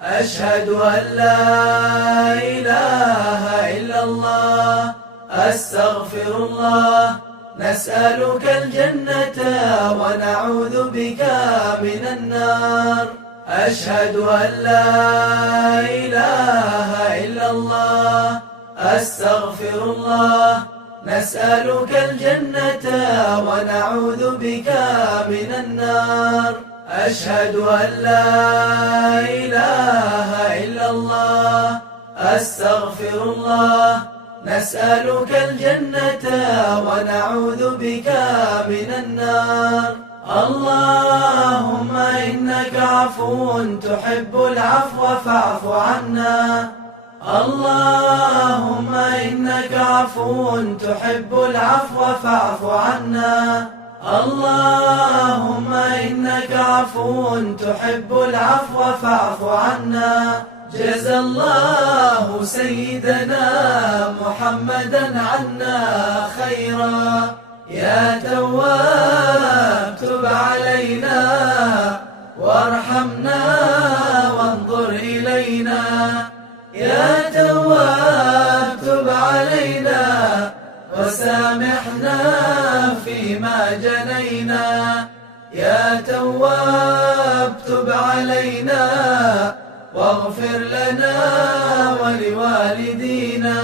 أشهد أن لا إله إلا الله، أستغفر الله. نسألك الجنة ونعوذ بك من النار. أشهد أن لا إله إلا الله، أستغفر الله. نسألك الجنة ونعوذ بك من النار. أشهد أن لا إله إلا الله، أستغفر الله. نسألك الجنة ونعوذ بك من النار. اللهم إنك عفو تحب العفو فاعف عنا. اللهم إنك عفو تحب العفو فاعف عنا. اللهم إنك عفو تحب العفو فاعف عنا. جزى الله سيدنا محمدا عنا خيرا. يا تواب تب علينا وارحمنا وانظر إلينا. يا تواب تب علينا وسامحنا فيما جنينا. يا تواب تب علينا واغفر لنا ولوالدينا.